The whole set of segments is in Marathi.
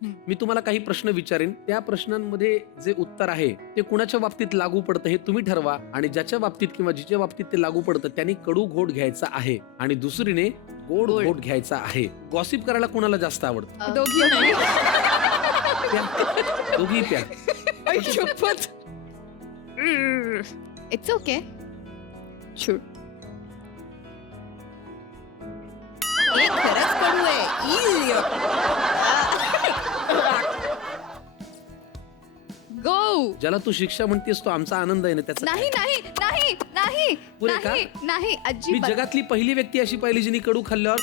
मी तुम्हाला काही प्रश्न विचारेन, त्या प्रश्नांमध्ये जे उत्तर आहे ते कुणाच्या बाबतीत लागू पडतं हे तुम्ही ठरवा, आणि ज्याच्या बाबतीत किंवा जिच्या बाबतीत ते लागू पडतं त्यांनी कडू घोट घ्यायचा आहे आणि दुसरीने गोड गोड. घोट घ्यायचा आहे. गॉसिप करायला कोणाला जास्त आवडतं? दोघी नाही. प्या. दोघी प्या. आई शपथ. It's okay. शूट. खरंच कडू आहे. गो. ज्याला तू शिक्षा म्हणतेस तो आमचा आनंद आहे ना त्याचा. नाही नाही नाही नाही पुरे का? नाही नाही मी अजिबात. जगातली पहिली व्यक्ती अशी पाहिली जिने कडू खाल्ल्यावर.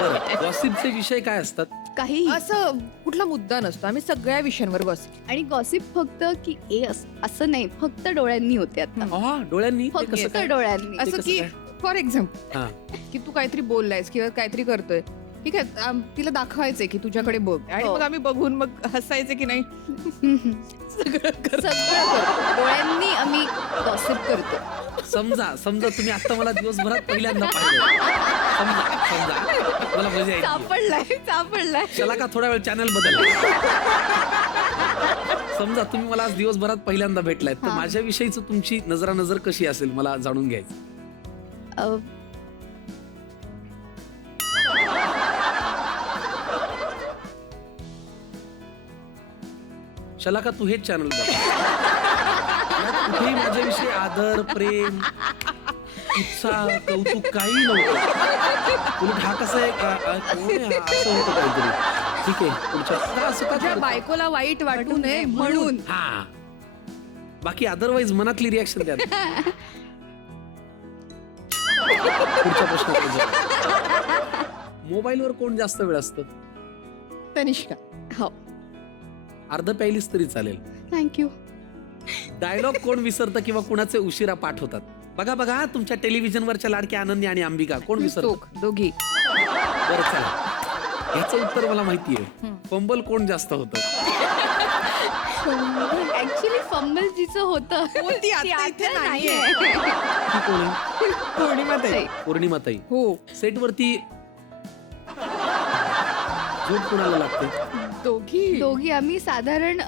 बरं, गॉसिपचे विषय काय असतात? काही असं कुठला मुद्दा नसतो, आम्ही सगळ्या विषयांवर बसतो. आणि गॉसिप फक्त की असं नाही, फक्त डोळ्यांनी होते आता. डोळ्यांनी ते कसं फक्त काय? डोळ्यांनी. असं कसं की काय? फॉर एक्झाम्पल हा. की तू काहीतरी बोललायस किंवा काहीतरी करतोय, ठीक आहे, तिला दाखवायचंय की तुझ्याकडे बघ, आणि हो. मग आम्ही बघून मग हसायचे की नाही. सगळं करतो. डोळ्यांनी आम्ही गॉसिप करतो. समजा तुम्ही आता मला दिवसभरात पहिल्यांदा पाहिलं. समजा मला मजा येते. सापडलाय. चला का थोडा वेळ चॅनल बदल. समजा तुम्ही मला आज दिवसभरात पहिल्यांदा भेटलाय, तर हा. माझ्याविषयीच तुमची नजरानजर कशी असेल मला जाणून घ्यायचं. शलाका तू हेच चॅनल बघ. यात कुठेही माझ्याविषयी आदर, प्रेम, उत्साह, कौतुक काही नव्हतं. उलट हा कसा आहे कोण आहे हा? असं होतं काहीतरी. ठीक आहे पुढच्या का असं का तुझ्या करतो? बायकोला वाईट वाटू नये म्हणून. हा, बाकी अदरवाईज मनातली रिॲक्शन द्या. पुढचा प्रश्न. मोबाईलवर कोण जास्त वेळ असतं? तनिष्का. हो. अर्ध प्यायलीच तरी चालेल. थँक्यू. डायलॉग कोण विसरतं किंवा कुणाचे उशिरा पाठ होतात? बघा तुमच्या टेलिव्हिजनवरच्या लाडक्या आनंदी आणि अंबिका कोण विसरतं? चोख दोघी. बरं चला, याचं उत्तर मला माहितीये. फंबल कोण जास्त होतं? ऍक्च्युली फंबल जिचं होतं ती ती आता इथे आता नाहीये. ती कोण आहे? पौर्णिमाताई. पौर्णिमाताई. हो. सेटवरती झोप कुणाला लागते? दोघी आम्ही साधारण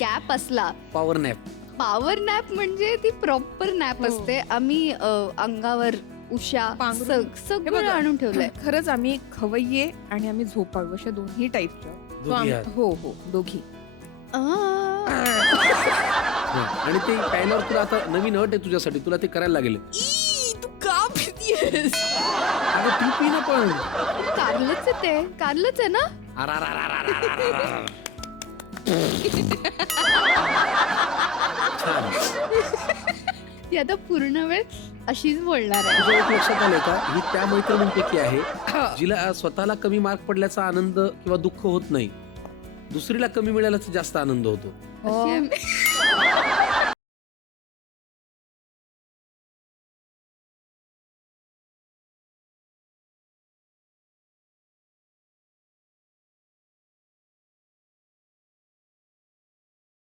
गॅप असला, पॉवर नॅप. पॉवर नॅप म्हणजे ती प्रॉपर नॅप हो. असते. आम्ही अंगावर उषा पांघरून. हे सगळं बघा, आणून ठेवलंय. खरंच आम्ही खवय्ये आणि आम्ही झोपाळू अशा दोन्ही टाईपच्या. दोघी आहात. हो हो दोघी. आणि ते प्यायल्यावर तुला आता नवीन अट आहे तुझ्यासाठी, तुला ते करायला लागेल. तू का भीतीयेस? अगं तू पी ना पण. कारलंच आहे ते, कारलंच आहे ना. छान. ती आता पूर्ण वेळ अशीच बोलणार आहे. तुझ्या एक लक्षात आलंय का, ही त्या मैत्रिणींपैकी आहे जिला स्वतःला कमी मार्क पडल्याचा आनंद किंवा दुःख होत नाही, दुसरीला कमी मिळाल्याचा जास्त आनंद होतो. अशी आहे.